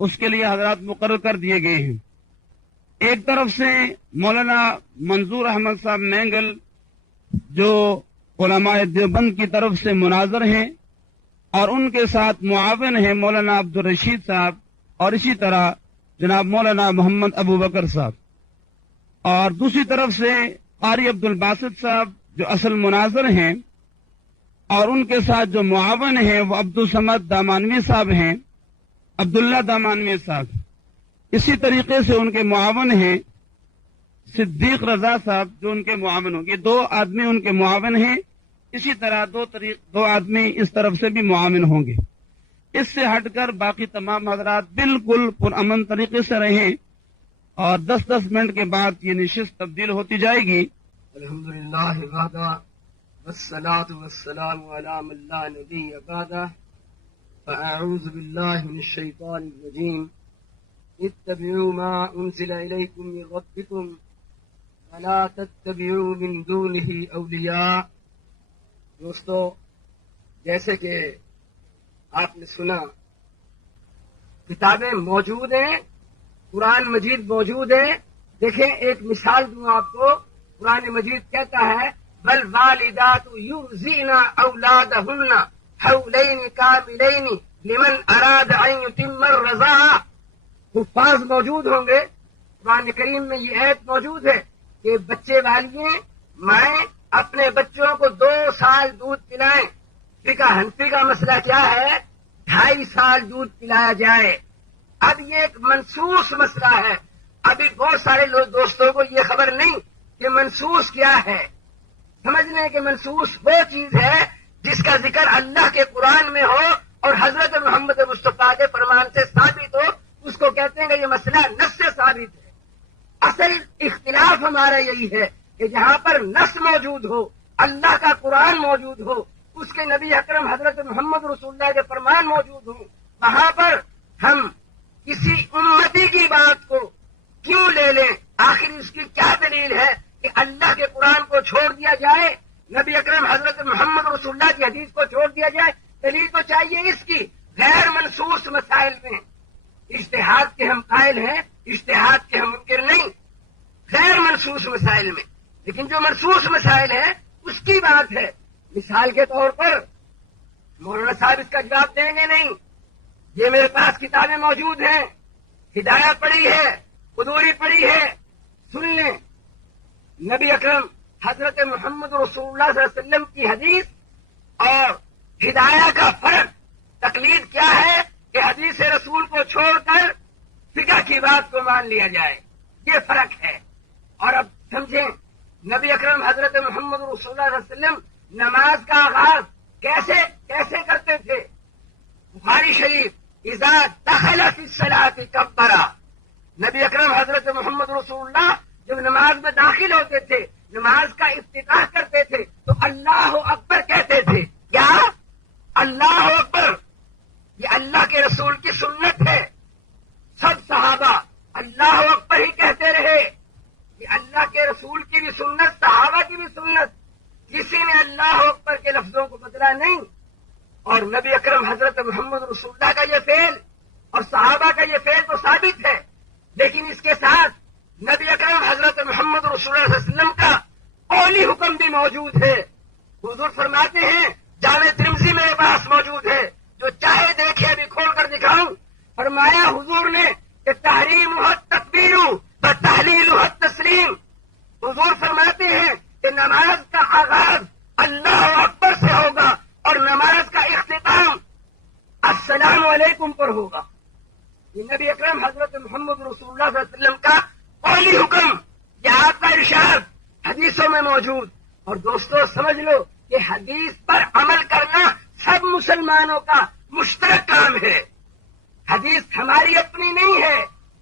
اس کے لیے حضرات مقرر کر دیے گئے ہیں۔ ایک طرف سے مولانا منظور احمد صاحب مینگل جو علماء دیوبند کی طرف سے مناظر ہیں، اور ان کے ساتھ معاون ہیں مولانا عبدالرشید صاحب، اور اسی طرح جناب مولانا محمد ابو بکر صاحب، اور دوسری طرف سے قاری عبد الباسط صاحب جو اصل مناظر ہیں، اور ان کے ساتھ جو معاون ہیں وہ عبدالصمد دامانوی صاحب ہیں، عبداللہ دامانوی صاحب۔ اسی طریقے سے ان کے معاون ہیں صدیق رضا صاحب جو ان کے معاون ہوں گے، 2 آدمی ان کے معاون ہیں، اسی طرح 2 آدمی اس طرف سے بھی معاون ہوں گے۔ اس سے ہٹ کر باقی تمام حضرات بالکل پرامن طریقے سے رہیں، اور 10 منٹ کے بعد یہ نشست تبدیل ہوتی جائے گی۔ الحمدللہ وحدہ والصلاة والسلام علی من لا نبی بعدہ، فاعوذ باللہ من الشیطان الرجیم، اتبعوا ما انزل الیکم من ربکم ولا تتبعوا من دونہ اولیاء۔ دوستو، جیسے کہ آپ نے سنا، کتابیں موجود ہیں، قرآن مجید موجود ہے۔ دیکھیں، ایک مثال دوں آپ کو۔ قرآن مجید کہتا ہے بل والدات یرضعن اولادہن حولین کاملین لمن اراد ان یتم الرضاعہ۔ حفاظ موجود ہوں گے، قرآن کریم میں یہ آیت موجود ہے کہ بچے والیاں مائیں اپنے بچوں کو 2 سال دودھ پلائیں۔ فقہ حنفی کا مسئلہ کیا ہے؟ 2.5 سال دودھ پلایا جائے۔ اب یہ ایک منسوخ مسئلہ ہے۔ ابھی بہت سارے دوستوں کو یہ خبر نہیں کہ منسوخ کیا ہے۔ سمجھ لیں کہ منسوخ وہ چیز ہے جس کا ذکر اللہ کے قرآن میں ہو اور حضرت محمد مصطفیٰ کے فرمان سے ثابت ہو، اس کو کہتے ہیں کہ یہ مسئلہ نص سے ثابت ہے۔ اصل اختلاف ہمارا یہی ہے کہ جہاں پر نص موجود ہو، اللہ کا قرآن موجود ہو، اس کے نبی اکرم حضرت محمد رسول اللہ کے فرمان موجود ہوں، وہاں پر ہم کسی امتی کی بات کو کیوں لے لیں؟ آخر اس کی کیا دلیل ہے کہ اللہ کے قرآن کو چھوڑ دیا جائے، نبی اکرم حضرت محمد رسول اللہ کی حدیث کو چھوڑ دیا جائے؟ دلیل تو چاہیے اس کی۔ غیر منسوخ مسائل میں اجتہاد کے ہم قائل ہیں، اجتہاد کے ہم منکر نہیں، غیر منسوخ مسائل میں۔ لیکن جو منسوخ مسائل ہیں اس کی بات ہے۔ مثال کے طور پر مولانا صاحب اس کا جواب دیں گے نہیں، یہ میرے پاس کتابیں موجود ہیں، ہدایت پڑھی ہے، قدوری پڑھی ہے، سن لیں۔ نبی اکرم حضرت محمد رسول اللہ صلی اللہ علیہ وسلم کی حدیث اور ہدایہ کا فرق، تقلید کیا ہے کہ حدیث رسول کو چھوڑ کر فقہ کی بات کو مان لیا جائے، یہ فرق ہے۔ اور اب سمجھیں، نبی اکرم حضرت محمد رسول اللہ صلی اللہ علیہ وسلم نماز کا آغاز کیسے کرتے تھے؟ بخاری شریف، اذا دخل فی الصلاۃ کبر۔ نبی اکرم حضرت محمد رسول اللہ جب نماز میں داخل ہوتے تھے، نماز کا افتتاح کرتے تھے تو اللہ اکبر کہتے تھے۔ کیا؟ اللہ اکبر۔ یہ اللہ کے رسول کی سنت ہے، سب صحابہ اللہ اکبر ہی کہتے رہے۔ یہ اللہ کے رسول کی بھی سنت، صحابہ کی بھی سنت، کسی نے اللہ اکبر کے لفظوں کو بدلا نہیں۔ اور نبی اکرم حضرت محمد رسول اللہ کا یہ فعل اور صحابہ کا یہ فعل تو ثابت ہے، لیکن اس کے ساتھ نبی اکرم حضرت محمد رسول اللہ صلی اللہ علیہ وسلم کا قولی حکم بھی موجود ہے۔ حضور فرماتے ہیں، جامع ترمذی میں یہ بات موجود ہے، جو چاہے دیکھے، ابھی کھول کر دکھاؤں۔ فرمایا حضور نے کہ تحریم التکبیر و تحلیل التسلیم۔ حضور فرماتے ہیں کہ نماز کا آغاز اللہ اکبر سے ہوگا اور نماز کا اختتام السلام علیکم پر ہوگا۔ یہ نبی اکرم حضرت محمد رسول اللہ صلی اللہ علیہ وسلم کا قولی حکم، یہ آپ کا ارشاد حدیثوں میں موجود۔ اور دوستو سمجھ لو کہ حدیث پر عمل کرنا سب مسلمانوں کا مشترک کام ہے۔ حدیث ہماری اپنی نہیں ہے،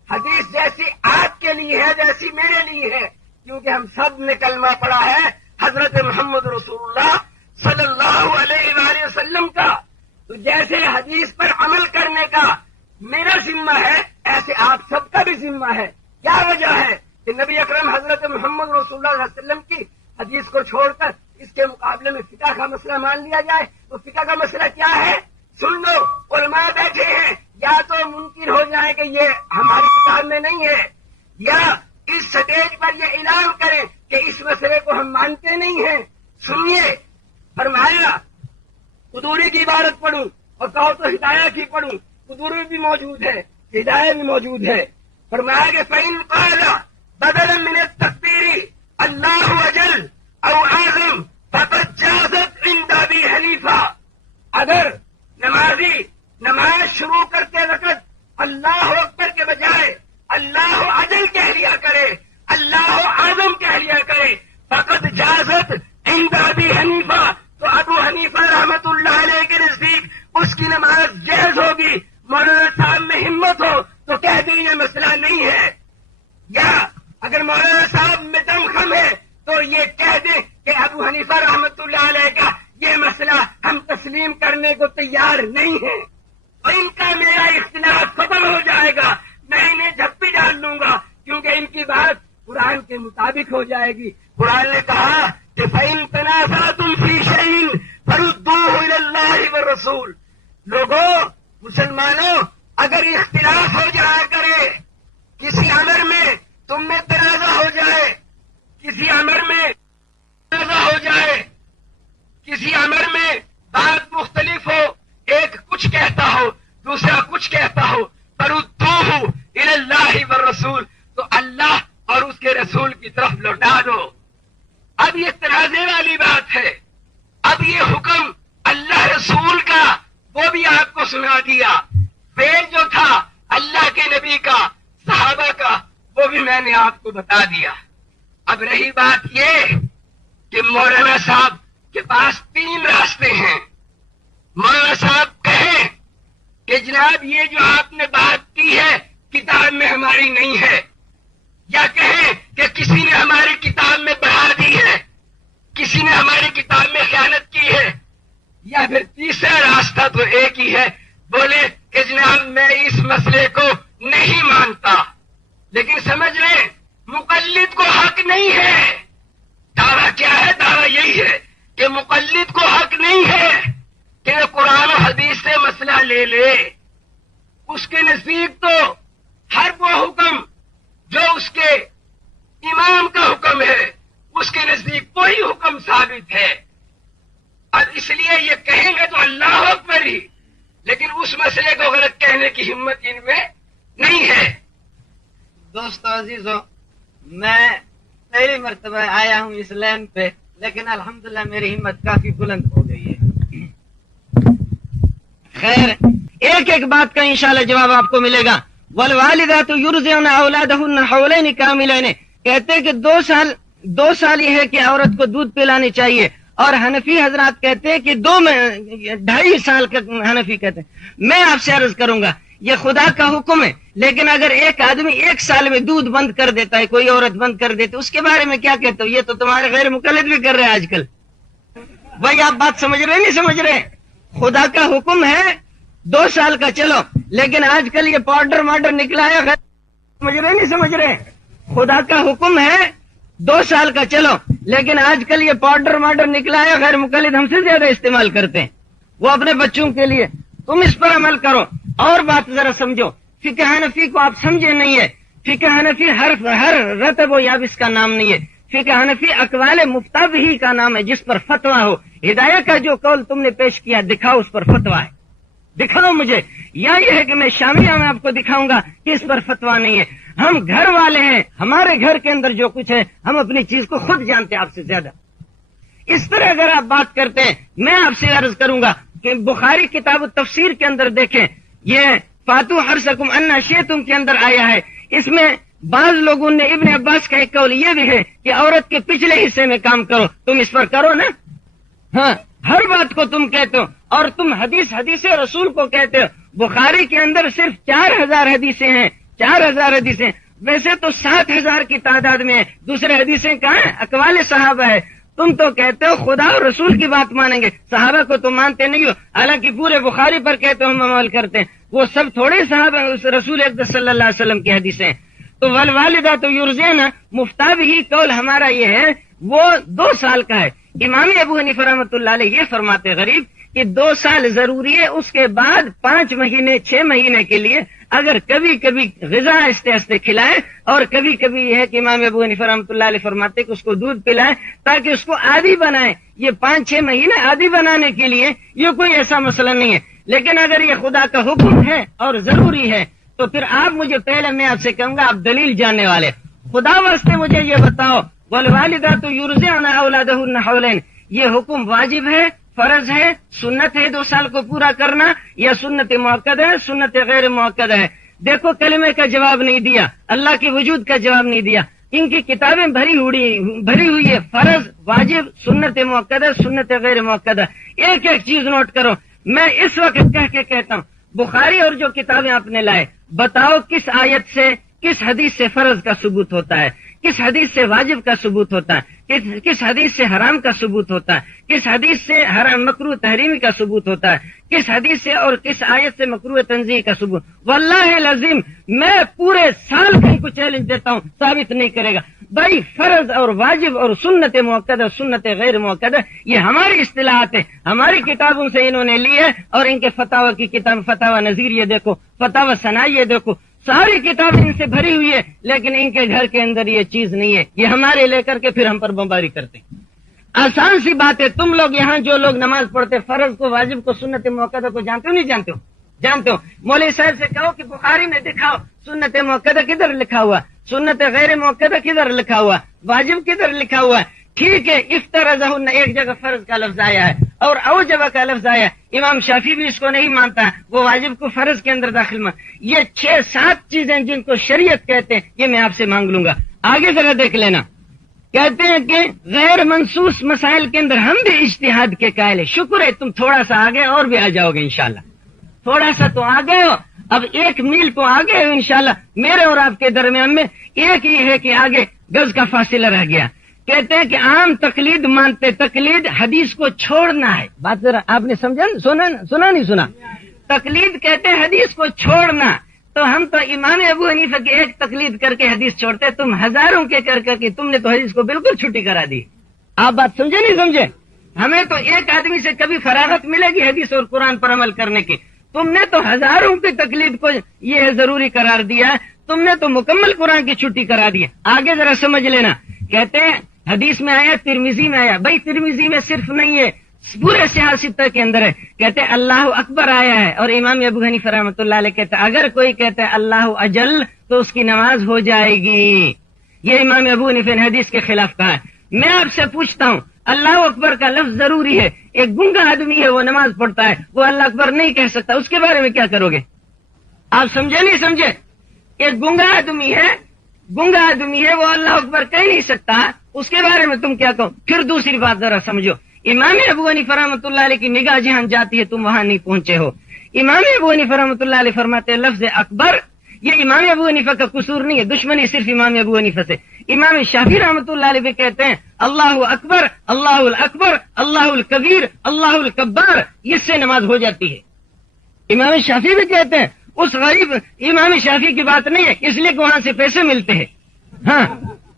حدیث جیسی آپ کے لیے ہے ویسی میرے لیے ہے، کیونکہ ہم سب نے کلمہ پڑھا ہے حضرت محمد رسول اللہ صلی اللہ علیہ وآلہ وسلم کا۔ تو جیسے حدیث پر عمل کرنے کا میرا ذمہ ہے، ایسے آپ سب کا بھی ذمہ ہے۔ کیا وجہ ہے کہ نبی اکرم حضرت محمد رسول اللہ صلی اللہ علیہ وسلم کی حدیث کو چھوڑ کر اس کے مقابلے میں فقہ کا مسئلہ مان لیا جائے؟ تو فقہ کا مسئلہ کیا ہے؟ سن لو علماء بیٹھے ہیں، یا تو منکر ہو جائے کہ یہ ہماری کتاب میں نہیں ہے، یا اس سٹیج پر یہ اعلان کریں کہ اس مسئلے کو ہم مانتے نہیں ہیں۔ سنیے، فرمایا قدوری کی عبارت پڑھوں اور کہو تو ہدایہ کی پڑھوں، قدوری بھی موجود ہے، ہدایہ بھی موجود ہے۔ فرمایا کہ فَإِن قَالَ بَدَلًا مِنَ التَّكْبِيرِ اللَّهُ أَجَلَّ أَوْ أَعْظَمَ فَقَدْ جَازَتْ عِندَ أَبِي حَنِیفَہ، اگر نمازی نماز شروع کرتے وقت اللہ اکبر کے بجائے اللہ اجل کہہ لیا کرے، اللہ اعظم کہہ لیا کرے، فقد جازت عند ابی حنیفہ، تو ابو حنیفہ رحمت اللہ علیہ کے نزدیک اس کی نماز جائز ہوگی۔ مولانا صاحب میں ہمت ہو تو کہہ دیں یہ مسئلہ نہیں ہے، یا اگر مولانا صاحب میں دم خم ہے تو یہ کہہ دیں کہ ابو حنیفہ رحمت اللہ علیہ کا یہ مسئلہ ہم تسلیم کرنے کو تیار نہیں ہیں، اور ان کا میرا اختلاف ختم ہو جائے گا، میں انہیں جھپی ڈال لوں گا، کیونکہ ان کی بات قرآن کے مطابق ہو جائے گی۔ قرآن نے کہا کہ فَإِن تَنَازَعْتُمْ فِي شَيْءٍ فَرُدُّوهُ إِلَى اللَّهِ وَالرَّسُولِ، لوگوں، مسلمانوں، اگر اختلاف ہو جایا کرے، کسی امر میں تم میں تنازع ہو جائے، کسی امر میں تنازع ہو جائے، کسی امر میں بات مختلف ہو، ایک کچھ کہتا ہو دوسرا کچھ کہتا ہو، فَرُدُّوهُ إِلَى اللَّهِ وَالرَّسُولِ، تو اللہ اور اس کے رسول کی طرف لوٹا دو۔ اب یہ تنازع والی بات ہے، اب یہ حکم اللہ رسول کا وہ بھی آپ کو سنا دیا، فعل جو تھا اللہ کے نبی کا، صحابہ کا، وہ بھی میں نے آپ کو بتا دیا۔ اب رہی بات یہ کہ مولانا صاحب کے پاس 3 راستے ہیں۔ مولانا صاحب کہیں کہ جناب یہ جو آپ نے بات کی ہے کتاب میں ہماری نہیں ہے، یا کہیں کہ کسی نے ہماری کتاب میں بڑھا دی ہے، کسی نے ہماری کتاب میں خیانت کی ہے، یا پھر تیسرا راستہ تو ایک ہی ہے، بولے کہ جناب میں اس مسئلے کو نہیں مانتا، لیکن سمجھ لیں مقلد کو حق نہیں ہے۔ دعویٰ کیا ہے؟ دعویٰ یہی ہے کہ مقلد کو حق نہیں ہے کہ وہ قرآن و حدیث سے مسئلہ لے لے، اس کے نزدیک تو ہر وہ حکم جو اس کے امام کا حکم ہے اس کے نزدیک وہی حکم ثابت ہے، اور اس لیے یہ کہیں گے تو اللہ اکبر ہی، لیکن اس مسئلے کو غلط کہنے کی ہمت ان میں نہیں ہے۔ دوستو عزیزو، میں پہلی مرتبہ آیا ہوں اس لین پہ، لیکن الحمدللہ میری ہمت کافی بلند ہو گئی ہے۔ خیر، ایک ایک بات کا انشاءاللہ جواب آپ کو ملے گا۔ والوالدات یرضعن اولادهن حولین کاملین، کہتے ہیں کہ 2 سال یہ ہے کہ عورت کو دودھ پلانی چاہیے، اور حنفی حضرات کہتے ہیں کہ 2.5 سال کا حنفی کہتے ہیں۔ میں آپ سے عرض کروں گا یہ خدا کا حکم ہے، لیکن اگر ایک آدمی 1 سال میں دودھ بند کر دیتا ہے، کوئی عورت بند کر دیتی ہے، اس کے بارے میں کیا کہتے ہو؟ یہ تو تمہارے غیر مقلد بھی کر رہے ہیں آج کل۔ بھائی آپ بات سمجھ رہے نہیں سمجھ رہے؟ خدا کا حکم ہے 2 سال کا، چلو، لیکن آج کل یہ پاؤڈر ماڈر نکلا ہے، غیر سمجھ رہے نہیں سمجھ رہے؟ خدا کا حکم ہے 2 سال کا، چلو، لیکن آج کل یہ پاؤڈر ماڈر نکلا ہے، غیر مقلد ہم سے زیادہ استعمال کرتے ہیں، وہ اپنے بچوں کے لیے۔ تم اس پر عمل کرو۔ اور بات ذرا سمجھو، فقہ حنفی کو آپ سمجھے نہیں ہے۔ فقہ حنفی ہر رتب و یابس کا نام نہیں ہے، فقہ حنفی اقوال مفتہ بھی کا نام ہے، جس پر فتویٰ ہو۔ ہدایہ کا جو قول تم نے پیش کیا، دکھاؤ اس پر فتویٰ ہے، دکھاؤ مجھے، یا یہ ہے کہ میں شامیہ میں آپ کو دکھاؤں گا کہ اس پر فتویٰ نہیں ہے۔ ہم گھر والے ہیں، ہمارے گھر کے اندر جو کچھ ہے ہم اپنی چیز کو خود جانتے ہیں آپ سے زیادہ۔ اس طرح اگر آپ بات کرتے ہیں، میں آپ سے عرض کروں گا کہ بخاری کتاب التفسیر کے اندر دیکھیں، یہ فاتو حرسکم انا شئتم کے اندر آیا ہے، اس میں بعض لوگوں نے ابن عباس کا ایک قول یہ بھی ہے کہ عورت کے پچھلے حصے میں کام کرو، تم اس پر کرو نا، ہاں، ہر بات کو تم کہتے ہو، اور تم حدیث رسول کو کہتے ہو۔ بخاری کے اندر صرف 4000 حدیثیں ہیں، 4000 حدیثیں، ویسے تو 7000 کی تعداد میں ہے، دوسرے حدیثیں کہاں ہیں؟ اقوال صحابہ ہے۔ تم تو کہتے ہو خدا اور رسول کی بات مانیں گے، صحابہ کو تم مانتے نہیں ہو، حالانکہ پورے بخاری پر کہتے ہو ہم عمل کرتے ہیں، وہ سب تھوڑے صحابہ رسول اقدس صلی اللہ علیہ وسلم کی حدیثیں۔ تو والوالدات یرضعن مفتہ بھی قول ہمارا یہ ہے، وہ 2 سال کا ہے۔ امام ابو حنیفہ رحمۃ اللہ علیہ یہ فرماتے غریب کہ 2 سال ضروری ہے، اس کے بعد 5 مہینے 6 مہینے کے لیے اگر کبھی کبھی غذا آہستہ آہستہ کھلائے، اور کبھی کبھی یہ ہے کہ امام ابو حنیفہ رحمۃ اللہ علیہ فرماتے کہ اس کو دودھ پلائے تاکہ اس کو عادی بنائے. یہ 5-6 مہینے عادی بنانے کے لیے یہ کوئی ایسا مسئلہ نہیں ہے. لیکن اگر یہ خدا کا حکم ہے اور ضروری ہے تو پھر آپ مجھے پہلے میں آپ سے کہوں گا آپ دلیل جاننے والے، خدا واسطے مجھے یہ بتاؤ والوالدات یرضعن اولادهن حولین، یہ حکم واجب ہے، فرض ہے، سنت ہے 2 سال کو پورا کرنا، یا سنت موقد ہے، سنت غیر موقد ہے؟ دیکھو کلمے کا جواب نہیں دیا، اللہ کے وجود کا جواب نہیں دیا. ان کی کتابیں بھری ہوئی ہے، فرض، واجب، سنت موقد ہے، سنت غیر موقد ہے. ایک ایک چیز نوٹ کرو. میں اس وقت کہہ کے کہتا ہوں بخاری اور جو کتابیں آپ نے لائے، بتاؤ کس آیت سے، کس حدیث سے فرض کا ثبوت ہوتا ہے، کس حدیث سے واجب کا ثبوت ہوتا ہے، کس حدیث سے حرام کا ثبوت ہوتا ہے، کس حدیث سے حرام مکروہ تحریمی کا ثبوت ہوتا ہے، کس حدیث سے اور کس آیت سے مکروہ تنزیہ کا ثبوت. واللہ العظیم میں پورے سال کہیں کو چیلنج دیتا ہوں، ثابت نہیں کرے گا. بھائی فرض اور واجب اور سنت موقد اور سنت غیر موقد یہ ہماری اصطلاحات ہے، ہماری کتابوں سے انہوں نے لی ہے. اور ان کے فتاوی کی کتاب فتاوی نظیر یہ دیکھو، فتاوی ثنائی یہ دیکھو، ساری کتابیں ان سے بھری ہوئی ہے، لیکن ان کے گھر کے اندر یہ چیز نہیں ہے. یہ ہمارے لے کر کے پھر ہم پر بمباری کرتے ہیں. آسان سی بات ہے. تم لوگ یہاں جو لوگ نماز پڑھتے فرض کو، واجب کو، سنت موقدہ کو جانتے ہو نہیں جانتے ہو؟ جانتے ہو. مولوی صاحب سے کہو کہ بخاری میں دکھاؤ سنت موقدہ کدھر لکھا ہوا، سنت غیر موقدہ کدھر لکھا ہوا، واجب کدھر لکھا ہوا ہے. ٹھیک ہے، افترضہن ایک جگہ فرض کا لفظ آیا ہے اور اوجب کا لفظ آیا ہے. امام شافعی بھی اس کو نہیں مانتا ہے، وہ واجب کو فرض کے اندر داخل مان. یہ 6-7 چیزیں جن کو شریعت کہتے ہیں یہ میں آپ سے مانگ لوں گا. آگے ذرا دیکھ لینا. کہتے ہیں کہ غیر منصوص مسائل کے اندر ہم بھی اجتہاد کے قائل ہیں. شکر ہے تم تھوڑا سا آگے اور بھی آ جاؤ گے انشاءاللہ. تھوڑا سا تو آگے ہو، اب 1 میل تو آگے ہو انشاءاللہ. میرے اور آپ کے درمیان میں ایک ہی ہے کہ آگے گز کا فاصلہ رہ گیا. کہتے ہیں کہ عام تقلید مانتے، تقلید حدیث کو چھوڑنا ہے. بات ذرا آپ نے سمجھا، سنا نہیں سنا؟ تقلید کہتے ہیں حدیث کو چھوڑنا. تو ہم تو امام ابو حنیفہ کی ایک تقلید کر کے حدیث چھوڑتے، تم ہزاروں کے کر کے تم نے تو حدیث کو بالکل چھٹی کرا دی. آپ بات سمجھے نہیں سمجھے؟ ہمیں تو ایک آدمی سے کبھی فراغت ملے گی حدیث اور قرآن پر عمل کرنے کی. تم نے تو ہزاروں کی تقلید کو یہ ضروری قرار دیا، تم نے تو مکمل قرآن کی چھٹی کرا دی. آگے ذرا سمجھ لینا. کہتے ہیں حدیث میں آیا، ترمذی میں آیا. بھائی ترمذی میں صرف نہیں ہے، پورے صحاح ستہ کے اندر ہے. کہتے ہیں اللہ اکبر آیا ہے، اور امام ابو حنیفہ رحمۃ اللہ علیہ کہتے ہیں اگر کوئی کہتا ہے اللہ اجل تو اس کی نماز ہو جائے گی. یہ امام ابو حنیفہ نے حدیث کے خلاف کہا ہے. میں آپ سے پوچھتا ہوں اللہ اکبر کا لفظ ضروری ہے، ایک گنگا آدمی ہے وہ نماز پڑھتا ہے، وہ اللہ اکبر نہیں کہہ سکتا، اس کے بارے میں کیا کرو گے؟ آپ سمجھے نہیں سمجھے؟ ایک گنگا آدمی ہے وہ اللہ اکبر کہہ نہیں سکتا، اس کے بارے میں تم کیا کہو؟ پھر دوسری بات ذرا سمجھو. امام ابو حنیفہ رحمۃ اللہ علیہ کی نگاہ جہاں جاتی ہے تم وہاں نہیں پہنچے ہو. امام ابو حنیفہ رحمۃ اللہ علیہ فرماتے ہیں لفظ اکبر یہ امام ابو حنیفہ کا قصور نہیں ہے، دشمنی صرف امام ابو حنیفہ سے. امام شافعی رحمۃ اللہ علیہ بھی کہتے ہیں اللہ اکبر، اللہ الاکبر، اللہ الکبیر، اللہ الکبار، اس سے نماز ہو جاتی ہے. امام شافعی بھی کہتے ہیں. اس غریب امام شافعی کی بات نہیں ہے، اس لیے کہ وہاں سے پیسے ملتے ہیں، ہاں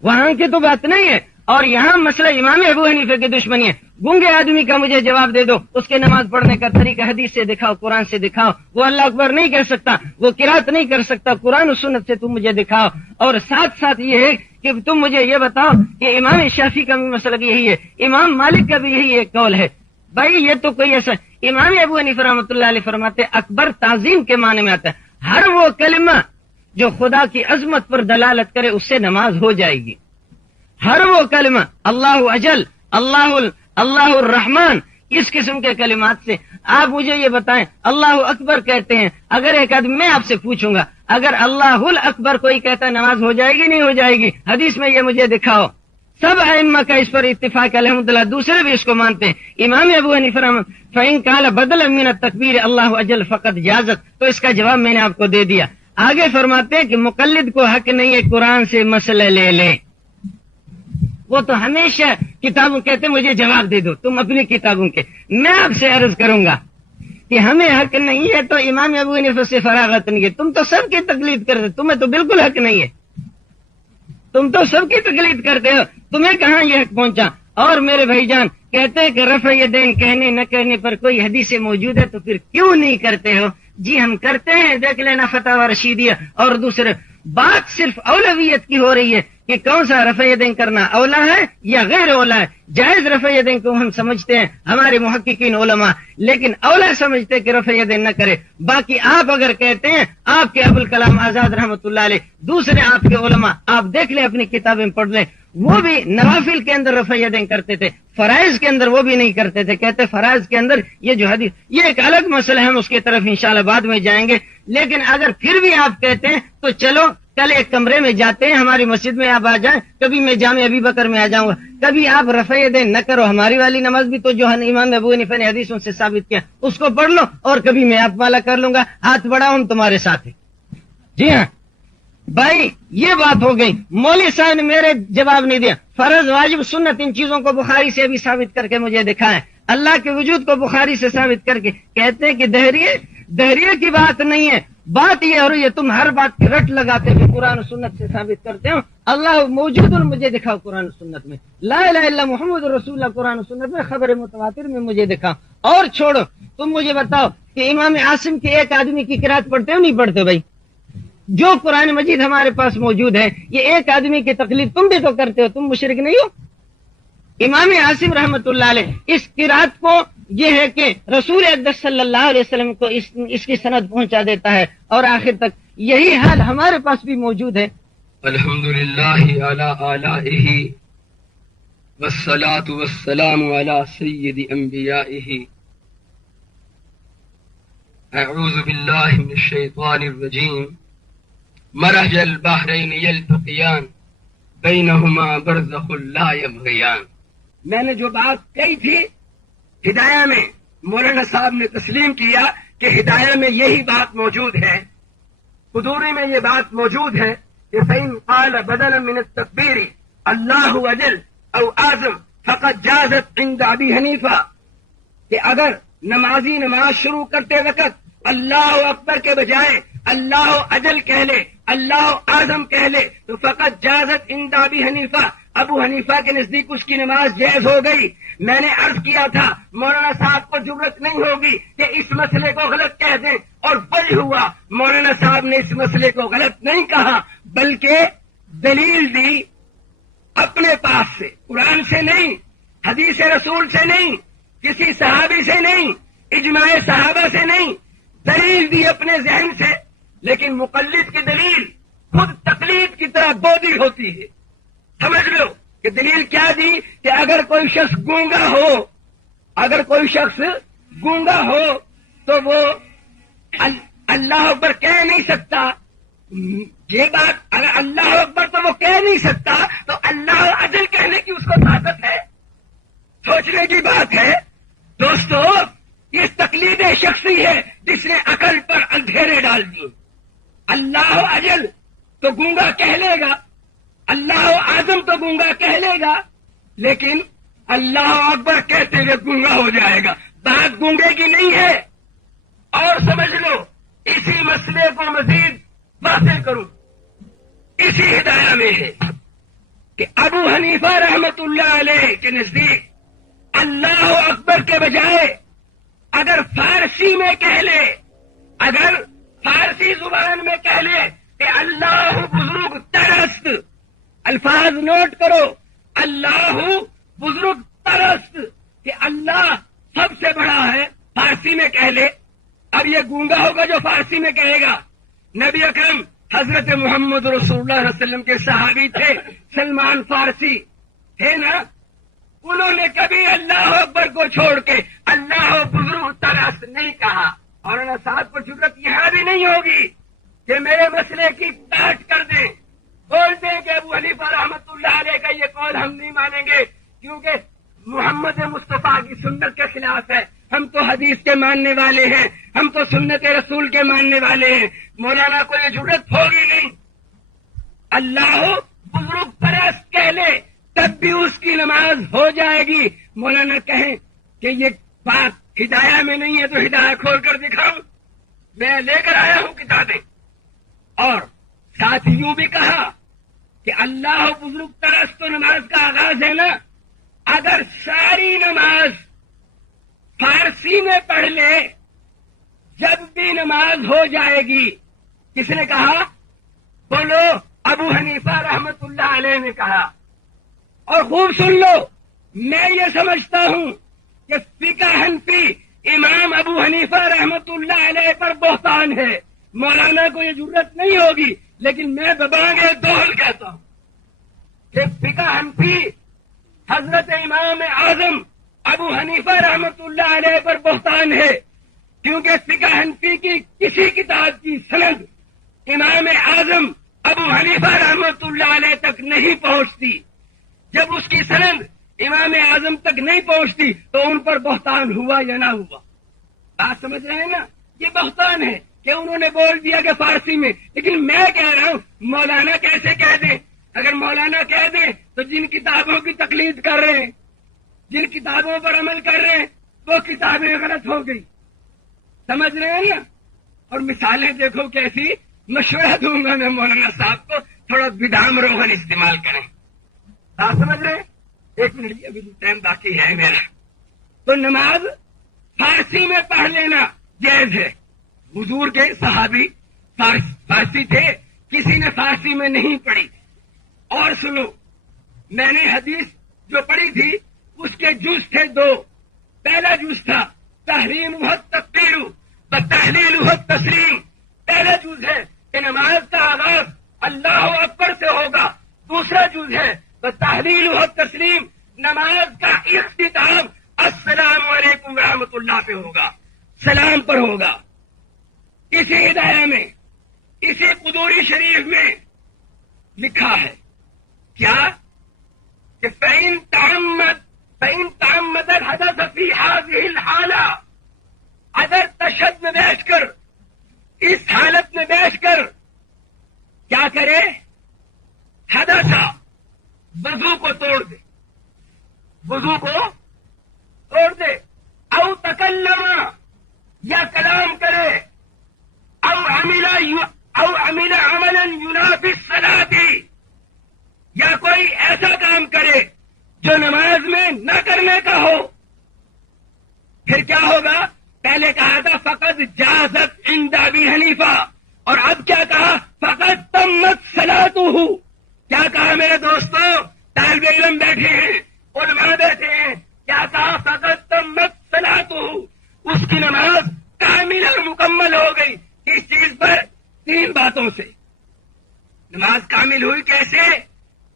وہاں کی تو بات نہیں ہے. اور یہاں مسئلہ امام ابو حنیفہ کی دشمنی ہے. گونگے آدمی کا مجھے جواب دے دو، اس کے نماز پڑھنے کا طریقہ حدیث سے دکھاؤ، قرآن سے دکھاؤ. وہ اللہ اکبر نہیں کہہ سکتا، وہ قرات نہیں کر سکتا، قرآن و سنت سے تم مجھے دکھاؤ. اور ساتھ ساتھ یہ ہے کہ تم مجھے یہ بتاؤ کہ امام شافعی کا بھی مسئلہ یہی ہے، امام مالک کا بھی یہی ایک قول ہے. بھائی یہ تو کوئی ایسا. امام ابو حنیفہ رحمۃ اللہ علیہ فرماتے اکبر تعظیم کے معنی میں آتا ہے. ہر وہ کلمہ جو خدا کی عظمت پر دلالت کرے اس سے نماز ہو جائے گی. ہر وہ کلمہ اللہ اجل، اللہ الرحمن، اس قسم کے کلمات سے. آپ مجھے یہ بتائیں اللہ اکبر کہتے ہیں، اگر ایک آدمی میں آپ سے پوچھوں گا اگر اللہ الاکبر کوئی کہتا ہے نماز ہو جائے گی نہیں ہو جائے گی؟ حدیث میں یہ مجھے دکھاؤ. سب ائمہ کا اس پر اتفاق الحمدللہ، دوسرے بھی اس کو مانتے ہیں. امام ابو حنیفہ فإن قال بدلا من التکبیر اللہ اجل فقط جازت. تو اس کا جواب میں نے آپ کو دے دیا. آگے فرماتے ہیں کہ مقلد کو حق نہیں ہے قرآن سے مسئلہ لے لے. وہ تو ہمیشہ کتابوں کہتے مجھے جواب دے دو، تم اپنی کتابوں کے. میں آپ سے عرض کروں گا کہ ہمیں حق نہیں ہے تو امام ابو حنیفہ سے فراغت نہیں ہے. تم تو سب کی تقلید کرتے، تمہیں تو بالکل حق نہیں ہے. تم تو سب کی تقلید کرتے ہو، تمہیں کہاں یہ حق پہنچا؟ اور میرے بھائی جان کہتے ہیں کہ رفع یدین کہنے نہ کہنے پر کوئی حدیث موجود ہے تو پھر کیوں نہیں کرتے ہو؟ جی ہم کرتے ہیں، دیکھ لینا فتاوی رشیدیہ. اور دوسرے بات صرف اولویت کی ہو رہی ہے کہ کون سا رفع یدین کرنا اولا ہے یا غیر اولا ہے. جائز رفع یدین کو ہم سمجھتے ہیں ہمارے محققین علماء، لیکن اولا سمجھتے ہیں کہ رفع یدین نہ کرے. باقی آپ اگر کہتے ہیں، آپ کے ابوالکلام آزاد رحمۃ اللہ علیہ، دوسرے آپ کے علماء، آپ دیکھ لیں اپنی کتابیں پڑھ لیں، وہ بھی نوافل کے اندر رفع یدین کرتے تھے، فرائض کے اندر وہ بھی نہیں کرتے تھے. کہتے فرائض کے اندر یہ جو حدیث، یہ ایک الگ مسئلہ ہے، ہم اس کی طرف انشاءاللہ بعد میں جائیں گے. لیکن اگر پھر بھی آپ کہتے ہیں تو چلو کل ایک کمرے میں جاتے ہیں، ہماری مسجد میں آپ آ جائیں، کبھی میں جامع ابی بکر میں آ جاؤں گا، کبھی آپ رفع یدین نہ کرو. ہماری والی نماز بھی تو جو امام ابو حنیفہ نے حدیثوں سے ثابت کیا اس کو پڑھ لو، اور کبھی میں آپ والا کر لوں گا، ہاتھ بڑھاؤ ہم تمہارے ساتھ ہیں. جی ہاں بھائی، یہ بات ہو گئی. مولوی صاحب نے میرے جواب نہیں دیا. فرض واجب سنت ان چیزوں کو بخاری سے بھی ثابت کر کے مجھے دکھائیں، اللہ کے وجود کو بخاری سے ثابت کر کے. کہتے ہیں کہ دہریے کی بات نہیں ہے، بات یہ ہو رہی ہے تم ہر بات کی رٹ لگاتے ہو، قرآن و سنت سے ثابت کرتے ہو. اللہ موجود اور مجھے دکھاؤ قرآن و سنت میں، لا الہ الا محمد رسول اللہ قرآن و سنت میں، خبر متواتر میں مجھے دکھاؤ. اور چھوڑو، تم مجھے بتاؤ کہ امام عاصم کے ایک آدمی کی قرات پڑھتے ہو نہیں پڑھتے بھائی؟ جو قرآن مجید ہمارے پاس موجود ہے، یہ ایک آدمی کی تقلید تم بھی تو کرتے ہو، تم مشرک نہیں ہو؟ امام عاصم رحمت اللہ علیہ اس قرات کو یہ ہے کہ رسول اقدس صلی اللہ علیہ وسلم کو اس کی سند پہنچا دیتا ہے، اور آخر تک یہی حال ہمارے پاس بھی موجود ہے. الحمدللہ علی آلائہ والصلاة والسلام علی سید انبیائہ. اعوذ باللہ من الشیطان الرجیم. مرج البحرین یلتقیان بینہما برزخ لا یبغیان. میں نے جو بات کہی تھی ہدایہ میں، مولانا صاحب نے تسلیم کیا کہ ہدایہ میں یہی بات موجود ہے، قدوری میں یہ بات موجود ہے کہ فَإِنْ قَالَ بَدَلًا مِنَ التَّكْبِيرِ اللَّهُ أَجَلُ أَوْ أَعْظَمُ فَقَدْ جَازَتْ عِنْدَ أَبِي حنیفہ، کہ اگر نمازی نماز شروع کرتے وقت اللہ اکبر کے بجائے اللہ اجل کہہ لے، اللہ اعظم کہہ لے تو فقط جازت عند ابی حنیفہ، ابو حنیفہ کے نزدیک اس کی نماز جائز ہو گئی. میں نے عرض کیا تھا مولانا صاحب کو جرأت نہیں ہوگی کہ اس مسئلے کو غلط کہہ دیں، اور وہی ہوا. مولانا صاحب نے اس مسئلے کو غلط نہیں کہا بلکہ دلیل دی اپنے پاس سے، قرآن سے نہیں، حدیث رسول سے نہیں، کسی صحابی سے نہیں، اجماع صحابہ سے نہیں، دلیل دی اپنے ذہن سے. لیکن مقلد کی دلیل خود تقلید کی طرح بودی ہوتی ہے. سمجھ لو کہ دلیل کیا دی کہ اگر کوئی شخص گونگا ہو تو وہ اللہ اکبر کہہ نہیں سکتا. یہ بات اگر اللہ اکبر تو وہ کہہ نہیں سکتا تو اللہ اجل کہنے کی اس کو طاقت ہے؟ سوچنے کی بات ہے دوستو. یہ تقلید شخصی ہے جس نے عقل پر اندھیرے ڈال دی. اللہ اجل تو گونگا کہہ لے گا، اللہ اعظم تو گونگا کہہ لے گا، لیکن اللہ اکبر کہتے ہوئے گونگا ہو جائے گا. بات گونگے کی نہیں ہے. اور سمجھ لو، اسی مسئلے کو مزید واضح کروں، اسی ہدایہ میں ہے کہ ابو حنیفہ رحمت اللہ علیہ کے نزدیک اللہ اکبر کے بجائے اگر فارسی میں کہہ لے، اگر فارسی زبان میں کہہ لے کہ اللہ بزرگ ترست، الفاظ نوٹ کرو، اللہ بزرگ ترست، کہ اللہ سب سے بڑا ہے، فارسی میں کہہ لے. اب یہ گونگا ہوگا جو فارسی میں کہے گا. نبی اکرم حضرت محمد رسول اللہ صلی اللہ علیہ وسلم کے صحابی تھے، سلمان فارسی تھے نا، انہوں نے کبھی اللہ اکبر کو چھوڑ کے اللہ بزرگ ترست نہیں کہا. اور صاحب کو جرأت یہاں بھی نہیں ہوگی کہ میرے مسئلے کی کاٹ کر دیں، بول دیں کہ ابو حنیفہ رحمت اللہ علیہ کا یہ قول ہم نہیں مانیں گے کیونکہ محمد مصطفیٰ کی سنت کے خلاف ہے. ہم تو حدیث کے ماننے والے ہیں، ہم تو سنت رسول کے ماننے والے ہیں. مولانا کو یہ جرأت ہوگی نہیں. اللہ بزرگ پرست کہہ لے تب بھی اس کی نماز ہو جائے گی. مولانا کہیں کہ یہ بات ہدایہ میں نہیں ہے تو ہدایہ کھول کر دکھاؤں، میں لے کر آیا ہوں کتابیں. اور ساتھ یوں بھی کہا کہ اللہ بزرگ پرست تو نماز کا آغاز ہے نا، اگر ساری نماز فارسی میں پڑھ لے جب بھی نماز ہو جائے گی. کس نے کہا؟ بولو. ابو حنیفہ رحمت اللہ علیہ نے کہا. اور خوب سن لو، میں یہ سمجھتا ہوں کہ فقہ حنفی امام ابو حنیفہ رحمت اللہ علیہ پر بہتان ہے. مولانا کو یہ ضرورت نہیں ہوگی، لیکن میں ببانگے دول کہتا ہوں کہ فقہ حنفی حضرت امام اعظم ابو حنیفہ رحمت اللہ علیہ پر بہتان ہے، کیونکہ فقہ حنفی کی کسی کتاب کی سند امام اعظم ابو حنیفہ رحمت اللہ علیہ تک نہیں پہنچتی. جب اس کی سند امام اعظم تک نہیں پہنچتی تو ان پر بہتان ہوا یا نہ ہوا؟ بات سمجھ رہے ہیں نا؟ یہ بہتان ہے کہ انہوں نے بول دیا کہ فارسی میں. لیکن میں کہہ رہا ہوں مولانا کیسے کہہ دیں؟ اگر مولانا کہہ دیں تو جن کتابوں کی تقلید کر رہے ہیں، جن کتابوں پر عمل کر رہے ہیں، وہ کتابیں غلط ہو گئی. سمجھ رہے ہیں نا؟ اور مثالیں دیکھو کیسی. مشورہ دوں گا میں مولانا صاحب کو تھوڑا بدام روغن استعمال کریں. آپ سمجھ رہے ہیں؟ ایک منٹ، ابھی ٹائم باقی ہے میرا. تو نماز فارسی میں پڑھ لینا جائز ہے. حضور کے صحابی فارسی تھے، کسی نے فارسی میں نہیں پڑھی. اور سنو، میں نے حدیث جو پڑھی تھی اس کے جز تھے 2. پہلا جز تھا تحریم التکبیر و تحلیل التسلیم. پہلا جز ہے کہ نماز کا آغاز اللہ اکبر سے ہوگا. دوسرا جز ہے تحلیل التسلیم، نماز کا اختتام السلام علیکم ورحمۃ اللہ پہ ہوگا، سلام پر ہوگا. اسی ہدایہ میں، اسی قدوری شریف میں لکھا ہے کیا کہ فَإِن تَعَمَّدَ الْحَدَثَ فِي هَذِهِ الْحَالَةِ، اگر تشہد میں بیٹھ کر، اس حالت میں بیٹھ کر کیا کرے؟ حدث، وضو کو توڑ دے، وضو کو توڑ دے. او تکلم، یا کلام کرے، او عمل عملا ينافي الصلاة، یا کوئی ایسا کام کرے جو نماز میں نہ کرنے کا ہو. پھر کیا ہوگا؟ پہلے کہا تھا فقط جازت عند ابی حنیفہ، اور اب کیا کہا؟ فقط تمت صلاته. کیا کہا میرے دوستوں؟ طالب علم بیٹھے ہیں، علماء بیٹھے ہیں، کیا کہا؟ فقط تمت صلاته، اس کی نماز کامل اور مکمل ہو گئی. اس چیز پر 3 باتوں سے نماز کامل ہوئی. کیسے؟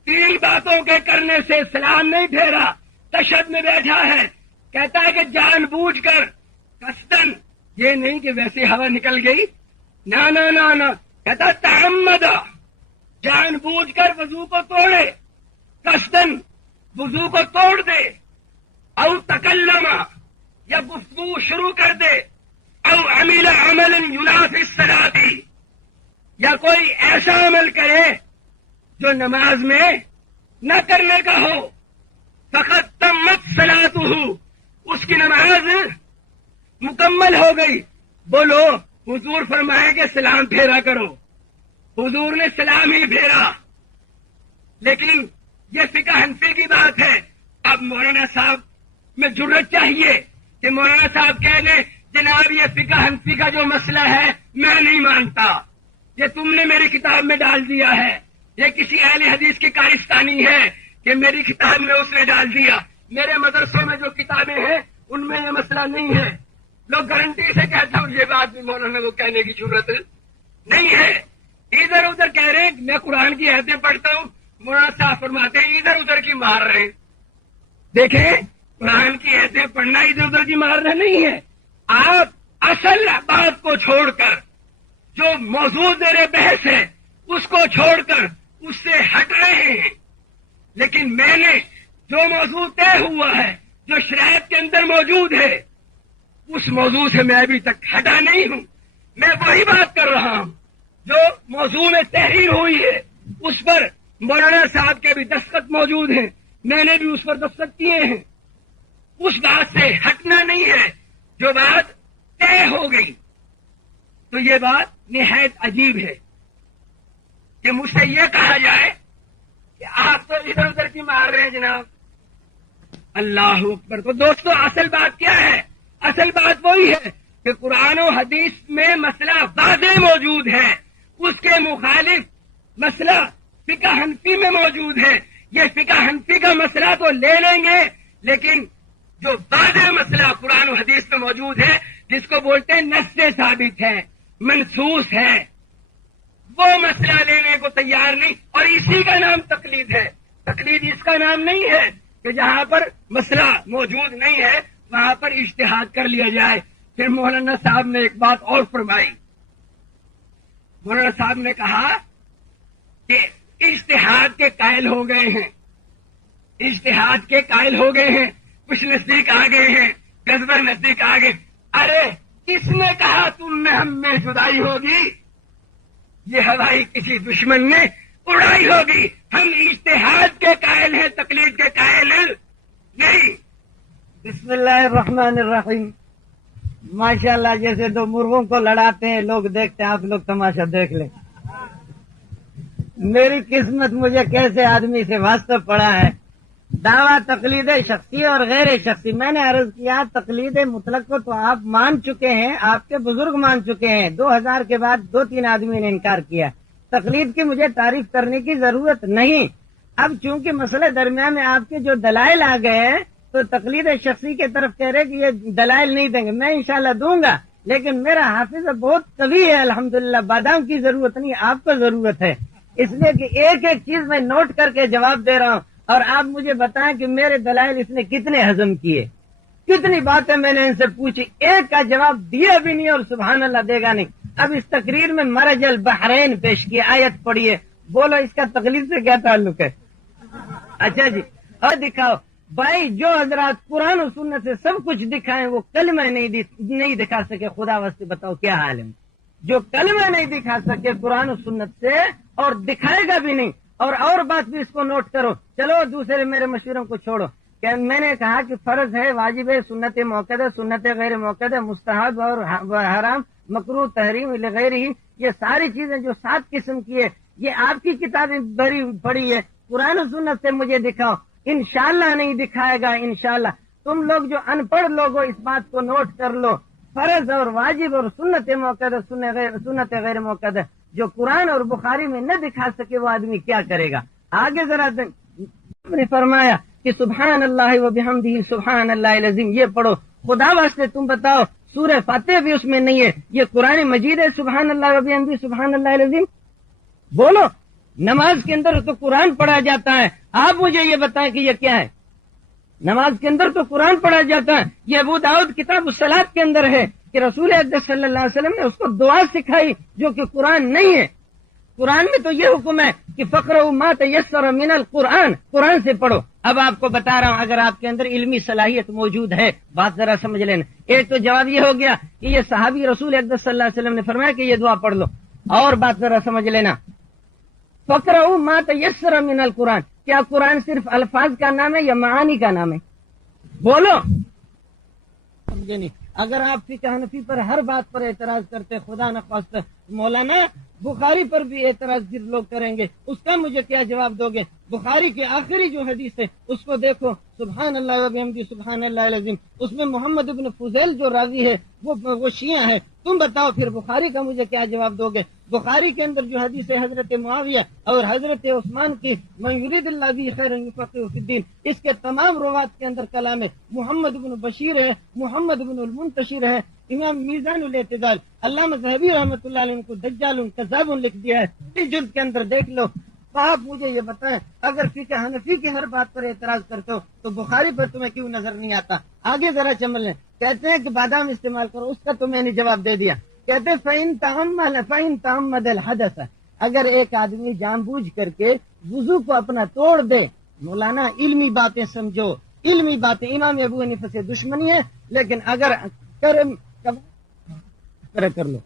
3 باتوں کے کرنے سے. سلام نہیں پھیرا، تشہد میں بیٹھا ہے، کہتا ہے کہ جان بوجھ کر، قصدن، یہ نہیں کہ ویسے ہوا نکل گئی، نہ نہ نہ نہ، کہتا تعمد، جان بوجھ کر وضو کو توڑے، قصدن وضو کو توڑ دے. او تکلم، یا گفتگو شروع کر دے. او عمل عملا ينافي الصلاة، یا کوئی ایسا عمل کرے جو نماز میں نہ کرنے کا ہو. فقط تمت صلاته، اس کی نماز مکمل ہو گئی. بولو، حضور فرمائے کہ سلام پھیرا کرو، حضور نے سلام ہی پھیرا. لیکن یہ فقہ حنفی کی بات ہے. اب مولانا صاحب میں جرأت چاہیے کہ مولانا صاحب کہہ دیں جناب یہ فقہ حنفی کا جو مسئلہ ہے میں نہیں مانتا، یہ تم نے میری کتاب میں ڈال دیا ہے، یہ کسی اہل حدیث کی کارستانی ہے کہ میری کتاب میں اس نے ڈال دیا. میرے مدرسوں میں جو کتابیں ہیں ان میں یہ مسئلہ نہیں ہے. لوگ گارنٹی سے کہتا ہوں یہ بات بھی مولانا کو کہنے کی ضرورت نہیں ہے. ادھر ادھر کہہ رہے ہیں میں قرآن کی آیتیں پڑھتا ہوں، مولانا صاحب فرماتے ہیں ادھر ادھر کی مار رہے ہیں. دیکھیں، قرآن کی آیتیں پڑھنا ادھر ادھر کی مارنا نہیں ہے. آپ اصل بات کو چھوڑ کر، جو موضوع میرے بحث ہے اس کو چھوڑ کر اس سے ہٹ رہے ہیں. لیکن میں نے جو موضوع طے ہوا ہے، جو شرائط کے اندر موجود ہے، اس موضوع سے میں ابھی تک ہٹا نہیں ہوں. میں وہی بات کر رہا ہوں جو موضوع میں تحریر ہوئی ہے. اس پر مولانا صاحب کے بھی دستخط موجود ہیں، میں نے بھی اس پر دستخط کیے ہیں. اس بات سے ہٹنا نہیں ہے. جو بات طے ہو گئی تو یہ بات نہایت عجیب ہے کہ مجھ سے یہ کہا جائے کہ آپ تو ادھر ادھر کی مار رہے ہیں جناب. اللہ اکبر. تو دوستو اصل بات کیا ہے؟ اصل بات وہی ہے کہ قرآن و حدیث میں مسئلہ واضح موجود ہے، اس کے مخالف مسئلہ فقہ حنفی میں موجود ہے. یہ فقہ حنفی کا مسئلہ تو لے لیں گے، لیکن جو واضح مسئلہ قرآن و حدیث میں موجود ہے، جس کو بولتے ہیں نص سے ثابت ہے، منصوص ہے، وہ مسئلہ لینے کو تیار نہیں. اور اسی کا نام تقلید ہے. تقلید اس کا نام نہیں ہے کہ جہاں پر مسئلہ موجود نہیں ہے وہاں پر اجتہاد کر لیا جائے. پھر مولانا صاحب نے ایک بات اور فرمائی. مولانا صاحب نے کہا کہ اجتہاد کے قائل ہو گئے ہیں، اجتہاد کے قائل ہو گئے ہیں، کچھ نزدیک آ گئے ہیں، گزبر نزدیک آ گئے. ارے کس نے کہا تم میں ہم میں جدائی ہوگی؟ یہ ہوائی کسی دشمن نے اڑائی ہوگی. ہم اجتہاد کے قائل ہیں، تقلید کے قائل ہیں نہیں. بسم اللہ الرحمن الرحیم. ماشاءاللہ جیسے دو مرغوں کو لڑاتے ہیں لوگ دیکھتے ہیں، آپ لوگ تماشا دیکھ لیں. میری قسمت مجھے کیسے آدمی سے واسطہ پڑا ہے. دعویٰ تقلید شخصی اور غیر شخصی. میں نے عرض کیا تقلید مطلق کو تو آپ مان چکے ہیں، آپ کے بزرگ مان چکے ہیں. 2000 کے بعد 2-3 آدمی نے انکار کیا. تقلید کی مجھے تعریف کرنے کی ضرورت نہیں. اب چونکہ مسئلے درمیان میں آپ کے جو دلائل آ گئے ہیں تو تقلید شخصی کی طرف کہہ رہے کہ یہ دلائل نہیں دیں گے. میں انشاءاللہ دوں گا، لیکن میرا حافظ بہت قوی ہے الحمدللہ. بادام کی ضرورت نہیں، آپ کو ضرورت ہے. اس لیے کہ ایک ایک چیز میں نوٹ کر کے جواب دے رہا ہوں، اور آپ مجھے بتائیں کہ میرے دلائل اس نے کتنے ہضم کیے. کتنی باتیں میں نے ان سے پوچھی، ایک کا جواب دیا بھی نہیں، اور سبحان اللہ دے گا نہیں. اب اس تقریر میں مرج البحرین پیش کی، آیت پڑھیے، بولو اس کا تقلید سے کیا تعلق ہے؟ اچھا جی، اور دکھاؤ بھائی. جو حضرات قرآن و سنت سے سب کچھ دکھائیں وہ کلمہ نہیں دکھا سکے. خدا واسطے بتاؤ کیا حال ہے؟ جو کلمہ نہیں دکھا سکے قرآن و سنت سے، اور دکھائے گا بھی نہیں. اور بات بھی اس کو نوٹ کرو. چلو دوسرے میرے مشوروں کو چھوڑو. کہ میں نے کہا کہ فرض ہے، واجب ہے، سنت موقع، سنت غیر موقع، مستحب اور حرام، مکروہ، تحریم لغیر ہی، یہ ساری چیزیں جو 7 قسم کی ہے یہ آپ کی کتابیں پڑھی ہے. قرآن و سنت سے مجھے دکھاؤ. انشاءاللہ نہیں دکھائے گا. انشاءاللہ تم لوگ جو ان پڑھ لوگ اس بات کو نوٹ کر لو. فرض اور واجب اور سنت موقع، سنت غیر موقع جو قرآن اور بخاری میں نہ دکھا سکے وہ آدمی کیا کرے گا؟ آگے ذرا نے فرمایا کہ سبحان اللہ و بحمدہ سبحان اللہ العظیم، یہ پڑھو. خدا واسطے تم بتاؤ سورہ فاتحہ بھی اس میں نہیں ہے، یہ قرآن مجید ہے. سبحان اللہ و بحمدہ سبحان اللہ العظیم بولو. نماز کے اندر تو قرآن پڑھا جاتا ہے. آپ مجھے یہ بتائیں کہ یہ کیا ہے؟ نماز کے اندر تو قرآن پڑھا جاتا ہے. یہ ابو داؤد کتاب الصلاۃ کے اندر ہے کہ رسول اقدس صلی اللہ علیہ وسلم نے اس کو دعا سکھائی جو کہ قرآن نہیں ہے. قرآن میں تو یہ حکم ہے کہ فقرؤ ما تیسر من القرآن، قرآن سے پڑھو. اب آپ کو بتا رہا ہوں اگر آپ کے اندر علمی صلاحیت موجود ہے، بات ذرا سمجھ لینا. ایک تو جواب یہ ہو گیا کہ یہ صحابی رسول اقدس صلی اللہ علیہ وسلم نے فرمایا کہ یہ دعا پڑھ لو. اور بات ذرا سمجھ لینا، فقرؤ ما تیسر من القرآن، کیا قرآن صرف الفاظ کا نام ہے یا معانی کا نام ہے؟ بولو. سمجھے نہیں. اگر آپ فقہ حنفی پر ہر بات پر اعتراض کرتے، خدا نخواستہ مولانا بخاری پر بھی اعتراض پھر لوگ کریں گے، اس کا مجھے کیا جواب دو گے؟ بخاری کی آخری جو حدیث ہے اس کو دیکھو، سبحان اللہ و بحمدہ سبحان اللہ العظیم، اس میں محمد ابن فضیل جو راوی ہے وہ شیعہ ہے. تم بتاؤ پھر بخاری کا مجھے کیا جواب دو گے؟ بخاری کے اندر جو حدیث ہے حضرت معاویہ اور حضرت عثمان کی، من یرید اللہ بہ خیرا یفقہہ فی الدین، اس کے تمام روات کے اندر کلام ہے. محمد بن بشیر ہے، محمد بن المنتشر ہے، امام میزان الاعتدال، علامہ ذہبی رحمۃ اللہ علیہ کو دجال کذاب لکھ دیا ہے. اس جلد کے اندر دیکھ لو. آپ مجھے یہ بتائیں اگر فقہ حنفی کی ہر بات پر اعتراض کرتے ہو تو بخاری پر تمہیں کیوں نظر نہیں آتا؟ آگے ذرا چمل لیں. کہتے ہیں کہ بادام استعمال کرو، اس کا تو میں نے جواب دے دیا. کہتے ہیں فَإِن تَعَمَّدَ الْحَدَثَ، اگر ایک آدمی جان بوجھ کر کے وضو کو اپنا توڑ دے. مولانا علمی باتیں سمجھو، علمی باتیں. امام ابو حنیفہ سے دشمنی ہے، لیکن اگر کر لو،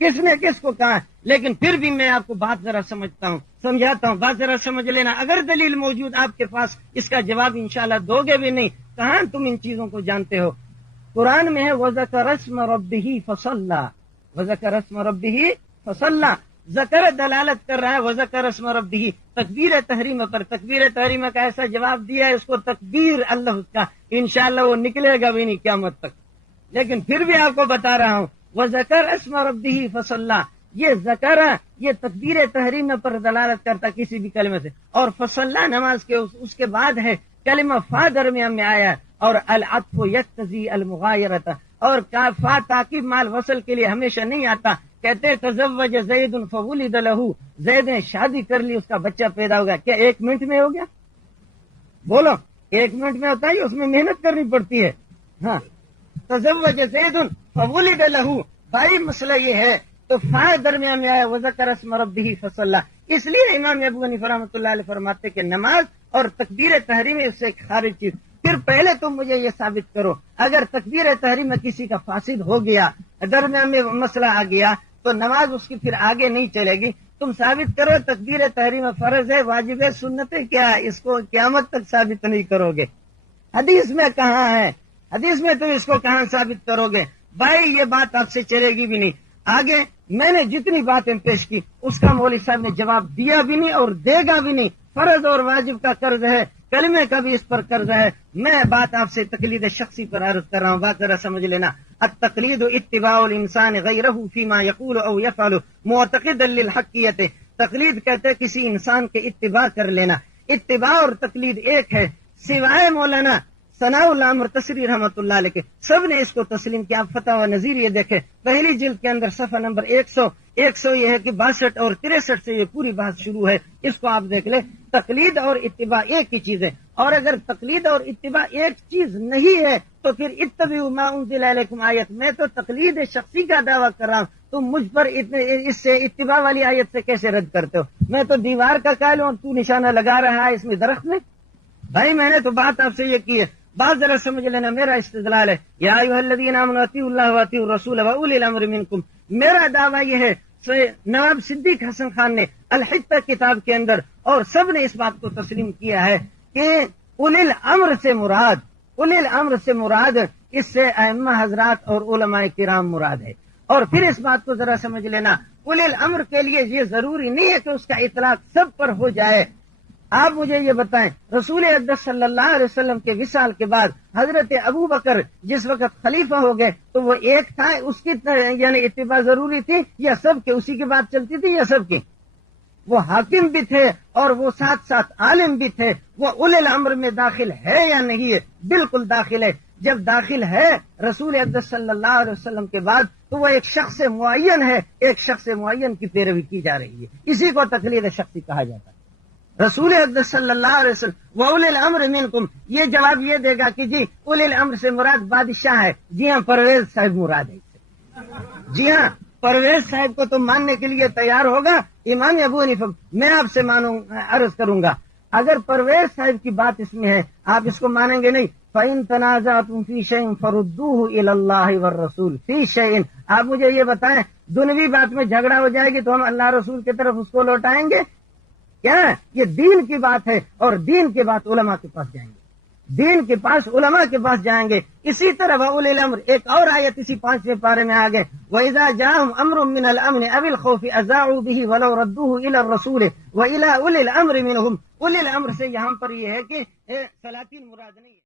کس نے کس کو کہا، لیکن پھر بھی میں آپ کو بات ذرا سمجھاتا ہوں. بات ذرا سمجھ لینا. اگر دلیل موجود آپ کے پاس، اس کا جواب انشاءاللہ دو گے بھی نہیں. کہاں تم ان چیزوں کو جانتے ہو؟ قرآن میں ہے وَذَكَرَ اسْمَ رَبِّهِ فَصَلَّى، وَذَكَرَ اسْمَ رَبِّهِ فَصَلَّى. ذکر دلالت کر رہا ہے وذکر اسم ربہ تکبیر تحریمہ پر. تکبیر تحریمہ کا ایسا جواب دیا ہے اس کو تکبیر اللہ کا انشاءاللہ وہ نکلے گا بھی نہیں قیامت تک. لیکن پھر بھی آپ کو بتا رہا ہوں وذکر اسم ربہ فصلی، یہ ذکر یہ تکبیر تحریمہ پر دلالت کرتا کسی بھی کلمے سے. اور فصلی نماز کے اس کے بعد ہے کلمہ فا درمیان میں آیا اور العطف یقتضی المغایرۃ، اور فا تاکید مال وصل کے لیے ہمیشہ نہیں آتا. کہتے تزوج زید فولد لہ، زید نے شادی کر لی اس کا بچہ پیدا ہو گیا. کیا 1 منٹ میں ہو گیا؟ بولو 1 منٹ میں ہوتا ہے اس میں محنت کرنی پڑتی ہے. ہاں تزوج زید فولد لہ، بھائی مسئلہ یہ ہے. تو فا درمیان میں آیا وذکر اسم ربہ فصلی، اس لیے امام ابو حنیفہ رحمۃ اللہ علیہ فرماتے کہ نماز اور تکبیر تحریم اس سے خارج چیز. پھر پہلے تم مجھے یہ ثابت کرو اگر تکبیر تحریم میں کسی کا فاسد ہو گیا، درمیان میں مسئلہ آ گیا تو نماز اس کی پھر آگے نہیں چلے گی. تم ثابت کرو تکبیر تحریم فرض ہے، واجب ہے، سنت ہے، کیا ہے؟ اس کو قیامت تک ثابت نہیں کرو گے. حدیث میں کہاں ہے؟ حدیث میں تم اس کو کہاں ثابت کرو گے؟ بھائی یہ بات آپ سے چلے گی بھی نہیں. آگے میں نے جتنی باتیں پیش کی اس کا مولوی صاحب نے جواب دیا بھی نہیں اور دے گا بھی نہیں. فرض اور واجب کا قرض ہے، کلمے کا بھی اس پر قرض ہے. میں بات آپ سے تقلید شخصی پر عرض کر رہا ہوں، بات ذرا سمجھ لینا. التقلید اتباع الانسان غیرہ فیما یقول او یفعل معتقدا للحقیت. تقلید کہتے کسی انسان کے اتباع کر لینا. اتباع اور تقلید ایک ہے، سوائے مولانا ثناء اللہ مرتصری رحمۃ اللہ علیہ کے سب نے اس کو تسلیم کیا. آپ فتح و نظیر یہ دیکھیں پہلی جلد کے اندر صفحہ نمبر 100 یہ ہے کہ 62 اور 63 سے یہ پوری بات شروع ہے. اس کو آپ دیکھ لیں. تقلید اور اتباع ایک ہی چیز ہے، اور اگر تقلید اور اتباع ایک چیز نہیں ہے تو پھر اتبعوا ما انزل الیکم آیت. میں تو تقلید شخصی کا دعویٰ کر رہا ہوں، تم مجھ پر اس سے اتباع والی آیت سے کیسے رد کرتے ہو؟ میں تو دیوار کا قائل ہوں، تو نشانہ لگا رہا ہے اس میں درخت میں. بھائی میں نے تو بات آپ سے یہ کی ہے، بات ذرا سمجھ لینا. میرا استدلال ہے یا ایھا الذین آمنوا اطیعوا اللہ واطیعوا الرسول واولی الامر منکم. میرا دعویٰ یہ ہے نواب صدیق حسن خان نے الحتہ کتاب کے اندر اور سب نے اس بات کو تسلیم کیا ہے کہ اولی الامر سے مراد اس سے ائمہ حضرات اور علماء کرام مراد ہے. اور پھر اس بات کو ذرا سمجھ لینا، اولی الامر کے لیے یہ ضروری نہیں ہے کہ اس کا اطلاق سب پر ہو جائے. آپ مجھے یہ بتائیں رسول اقدس صلی اللہ علیہ وسلم کے وصال کے بعد حضرت ابو بکر جس وقت خلیفہ ہو گئے تو وہ ایک تھا، اس کی یعنی اتباع ضروری تھی یا سب کے اسی کی بات چلتی تھی یا سب کی؟ وہ حاکم بھی تھے اور وہ ساتھ ساتھ عالم بھی تھے. وہ اولی الامر میں داخل ہے یا نہیں ہے؟ بالکل داخل ہے. جب داخل ہے رسول اقدس صلی اللہ علیہ وسلم کے بعد تو وہ ایک شخص معین ہے، ایک شخص معین کی پیروی کی جا رہی ہے. اسی کو تقلید شخصی کہا جاتا ہے. رسول اقدس صلی اللہ علیہ وسلم وَأُولِي الْأَمْرِ مِنْكُمْ یہ جواب یہ دے گا کہ جی اولی الامر سے مراد بادشاہ ہے. جی ہاں پرویز صاحب مراد ہے. جی ہاں پرویز صاحب کو تو ماننے کے لیے تیار ہوگا امام ابو حنیفہ. میں آپ سے عرض کروں گا اگر پرویز صاحب کی بات اس میں ہے آپ اس کو مانیں گے نہیں. فَإِن تَنَازَعْتُمْ فِي شَيْءٍ فَرُدُّوهُ إِلَى اللَّهِ وَالرَّسُولِ فِي شَيْءٍ. آپ مجھے یہ بتائیں دنیوی بات میں جھگڑا ہو جائے گی تو ہم اللہ رسول کی طرف اس کو لوٹائیں گے کیا؟ یہ دین کی بات ہے اور دین کے بعد علماء کے پاس جائیں گے، دین کے پاس علماء کے پاس جائیں گے. اسی طرح وَأُولِي الْأَمْرِ ایک اور آیت اسی 5ویں پارے میں آگے وَإِذَا جَاءَهُمْ أَمْرٌ مِّنَ الْأَمْنِ أَوِ الْخَوْفِ أَذَاعُوا بِهِ وَلَوْ رَدُّوهُ إِلَى الرَّسُولِ وَإِلَى أُولِي الْأَمْرِ مِنْهُمْ. اولی الامر سے یہاں پر یہ ہے کہ سلاطین مراد نہیں ہے.